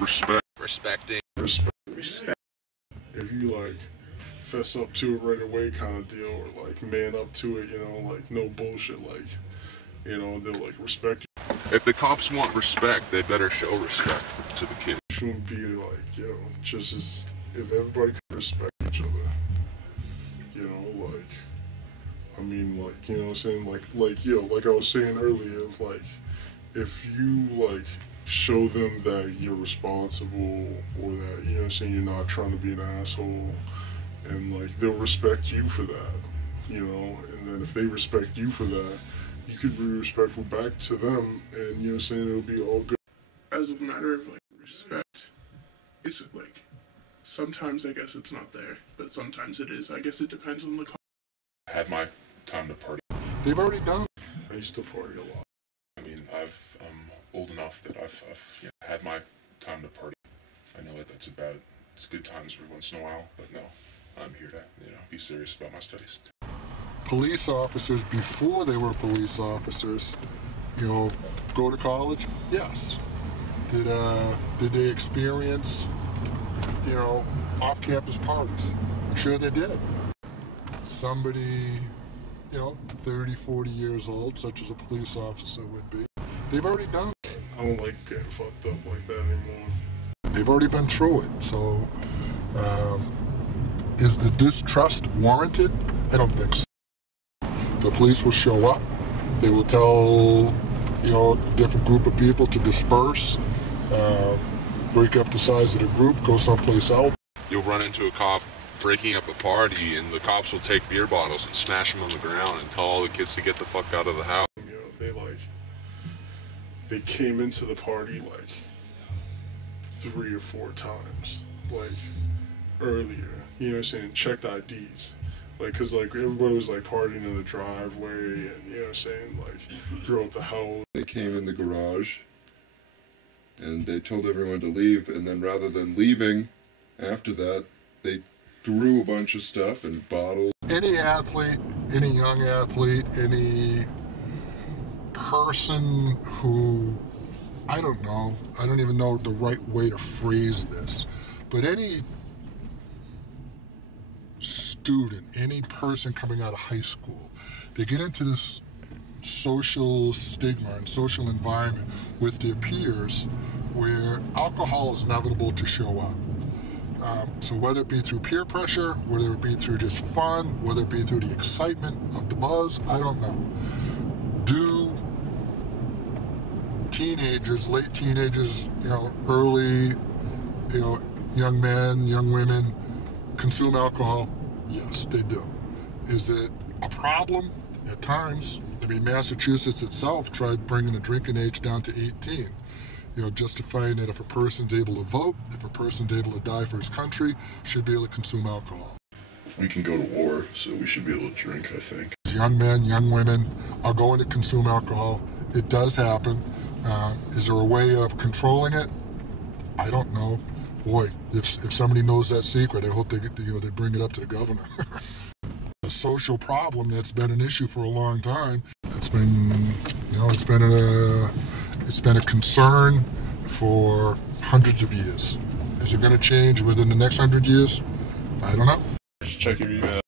Respect. Respecting. Respect. Respect. If you like fess up to it right away kind of deal, or like man up to it, you know, like no bullshit, like, you know, they'll like respect you. If the cops want respect, they better show respect to the kids. It shouldn't be like, you know, just as if everybody can respect each other, you know, like, I mean, like, you know what I'm saying, like, yo, like I was saying earlier, like, if you, like, show them that you're responsible, or that, you know what I'm saying, you're not trying to be an asshole, and, like, they'll respect you for that, you know, and then if they respect you for that, you could be respectful back to them, and, you know what I'm saying, it'll be all good. As a matter of, like, respect, it's, like, sometimes I guess it's not there, but sometimes it is. I guess it depends on the I had my time to party. They've already done it. I used to party a lot. I mean, I'm old enough that I've had my time to party. I know what that's about. It's good times every once in a while, but no, I'm here to, you know, be serious about my studies. Police officers, before they were police officers, you know, go to college? Yes. Did they experience, you know, off-campus parties? I'm sure they did. Somebody, you know, 30, 40 years old, such as a police officer would be, they've already done it. I don't like getting fucked up like that anymore. They've already been through it. So, is the distrust warranted? I don't think so. The police will show up. They will tell, you know, a different group of people to disperse, break up the size of the group, go someplace else. You'll run into a cop breaking up a party, and the cops will take beer bottles and smash them on the ground and tell all the kids to get the fuck out of the house. You know, they came into the party like 3 or 4 times, like earlier, you know what I'm saying, checked IDs. Like, cause like everybody was like partying in the driveway, and you know what I'm saying, like throughout the house. They came in the garage and they told everyone to leave, and then rather than leaving after that, they threw a bunch of stuff and bottles. Any athlete, any young athlete, any person who, I don't know, I don't even know the right way to phrase this, but any student, any person coming out of high school, they get into this social stigma and social environment with their peers where alcohol is inevitable to show up. So whether it be through peer pressure, whether it be through just fun, whether it be through the excitement of the buzz, I don't know. Do teenagers, late teenagers, you know, early, you know, young men, young women consume alcohol? Yes, they do. Is it a problem? At times. I mean, Massachusetts itself tried bringing the drinking age down to 18. You know, justifying that if a person's able to vote, if a person's able to die for his country, should be able to consume alcohol. We can go to war, so we should be able to drink, I think. Young men, young women are going to consume alcohol. It does happen. Is there a way of controlling it? I don't know. Boy, if somebody knows that secret, I hope they get, you know, they bring it up to the governor. A social problem that's been an issue for a long time. It's been, you know, it's been a concern for hundreds of years. Is it going to change within the next 100 years? I don't know. Just check your email.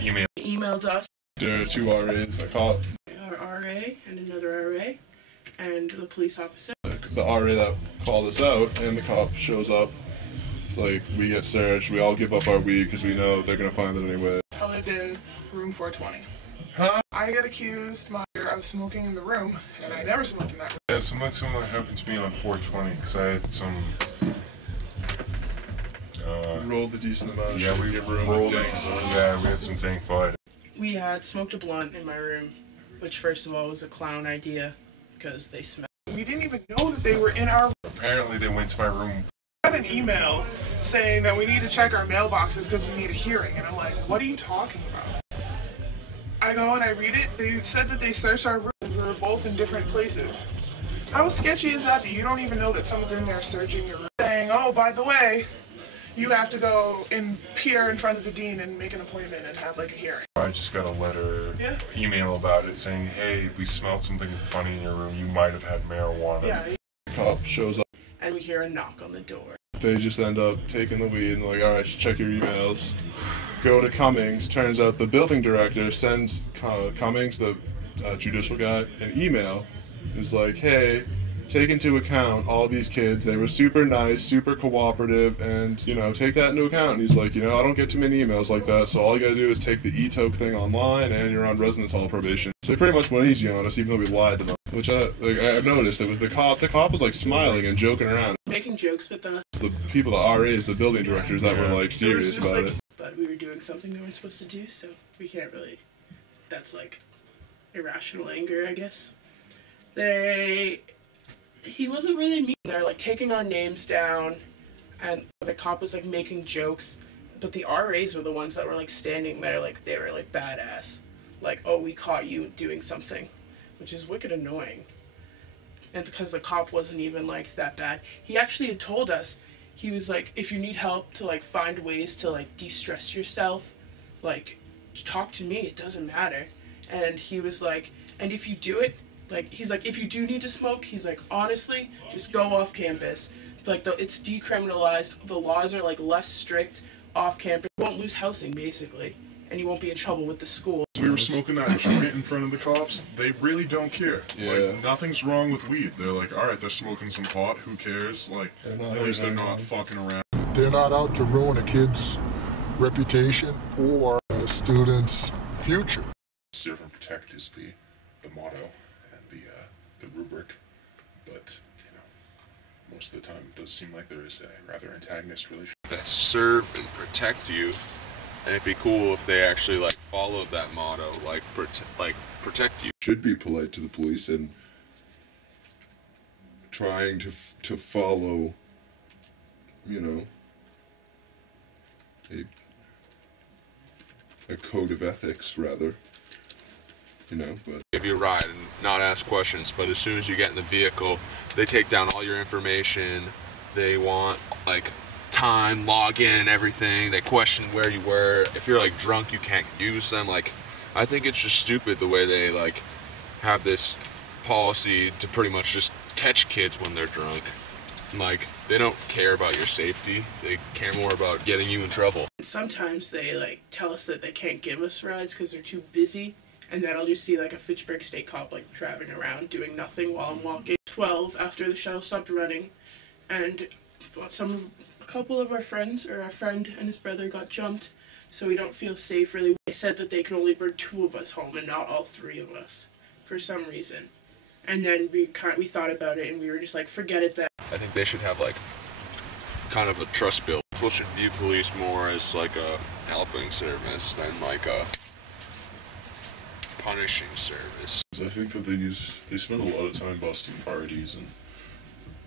Email emailed us. There are 2 RAs. I call it Our RA and another RA and the police officer. the RA that called us out, and the cop shows up. It's like, we get searched, we all give up our weed because we know they're going to find it anyway. I lived in room 420. Huh? I got accused of smoking in the room, and I never smoked in that room. Yeah, something similar happened to me on 420 because I had some. Rolled a decent amount of Yeah, shit we in your room. rolled it. Yeah, we had some tank bud. We had smoked a blunt in my room, which first of all was a clown idea because they smelled. We didn't even know that they were in our room. Apparently, they went to my room. I got an email saying that we need to check our mailboxes because we need a hearing, and I'm like, what are you talking about? I go and I read it. They said that they searched our rooms. We were both in different places. How sketchy is that you don't even know that someone's in there searching your room? Saying, oh, by the way, you have to go and appear in front of the dean and make an appointment and have like a hearing. I just got a email about it saying, hey, we smelled something funny in your room. You might have had marijuana. Yeah. The cop shows up. and we hear a knock on the door. They just end up taking the weed and like, all right, check your emails. Go to Cummings. Turns out the building director sends Cummings, the judicial guy, an email. It's like, hey, take into account all these kids. They were super nice, super cooperative, and, you know, take that into account. And he's like, you know, I don't get too many emails like that, so all you gotta do is take the e-toke thing online, and you're on residence hall probation. So they pretty much went easy on us, even though we lied to them. Which I noticed, it was the cop. The cop was like smiling and joking around. Making jokes with us. The people, the RAs, the building directors, that were like serious about it. But we were doing something we weren't supposed to do, so we can't really. That's like irrational anger, I guess. He wasn't really mean. They're like taking our names down, and the cop was like making jokes, but the RAs were the ones that were like standing there, like they were like badass, like, oh, we caught you doing something, which is wicked annoying. And because the cop wasn't even like that bad, he actually had told us, he was like, if you need help to like find ways to like de-stress yourself, like talk to me, it doesn't matter. And he was like, and if you do it, like, he's like, if you do need to smoke, he's like, honestly, just go off campus. Like, it's decriminalized, the laws are like less strict off campus. You won't lose housing, basically, and you won't be in trouble with the school. We were smoking that joint in front of the cops. They really don't care. Yeah. Like, nothing's wrong with weed. They're like, all right, they're smoking some pot. Who cares? Like, at least they're not fucking around. They're not out to ruin a kid's reputation or a student's future. Serve and protect is the motto and the rubric, but you know, most of the time it does seem like there is a rather antagonist relationship. That serve and protect you, and it'd be cool if they actually like followed that motto, like protect you. Should be polite to the police and trying to follow, you know, a code of ethics rather. You know, but Give you a ride and not ask questions, but as soon as you get in the vehicle, they take down all your information. They want like time, login, everything. They question where you were. If you're like drunk, you can't use them. Like, I think it's just stupid the way they like have this policy to pretty much just catch kids when they're drunk. Like, they don't care about your safety. They care more about getting you in trouble. Sometimes they like tell us that they can't give us rides because they're too busy. And then I'll just see like a Fitchburg State cop like driving around doing nothing while I'm walking. 12 after the shuttle stopped running, and a couple of our friends, or our friend and his brother, got jumped, so we don't feel safe really. They said that they could only bring 2 of us home and not all 3 of us for some reason. And then we thought about it and we were just like, forget it then. I think they should have like kind of a trust bill. People should view police more as like a helping service than like a punishing service. I think that they spend a lot of time busting parties and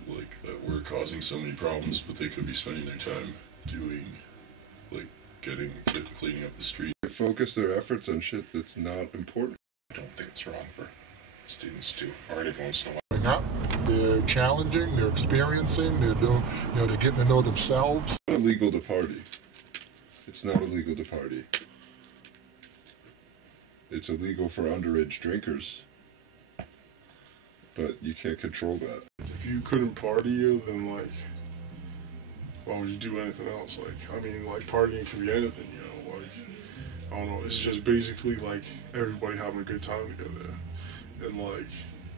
like that we're causing so many problems, but they could be spending their time doing like cleaning up the street. they focus their efforts on shit that's not important. I don't think it's wrong for students to party once in a while. They're challenging, they're experiencing, they're doing, you know, they're getting to know themselves. It's not illegal to party. It's not illegal to party. It's illegal for underage drinkers, but you can't control that. If you couldn't party, then like, why would you do anything else? Like, I mean, like partying can be anything, you know. Like, I don't know. It's just basically like everybody having a good time together, and like,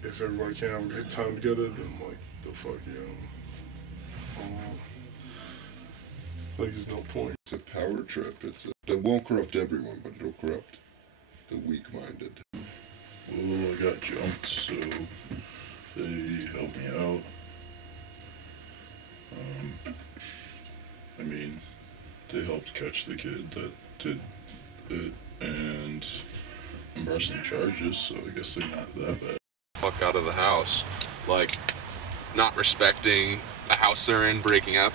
if everybody can't have a good time together, then like, the fuck, you know. I don't know. Like, there's no point. It's a power trip. It won't corrupt everyone, but it'll corrupt the weak-minded. Well, I got jumped, so they helped me out. I mean, they helped catch the kid that did it, and I'm pressing charges, so I guess they're not that bad. Fuck out of the house. Like, not respecting the house they're in, breaking up,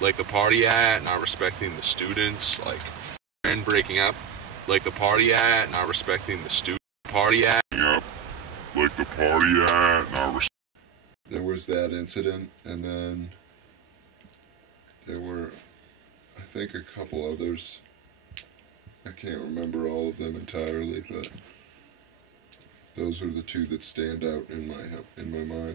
like the party at, not respecting the students, like, and breaking up, like the party at, not respecting the student party at. Yep, like the party at, not There was that incident, and then there were, I think, a couple others. I can't remember all of them entirely, but those are the 2 that stand out in my mind.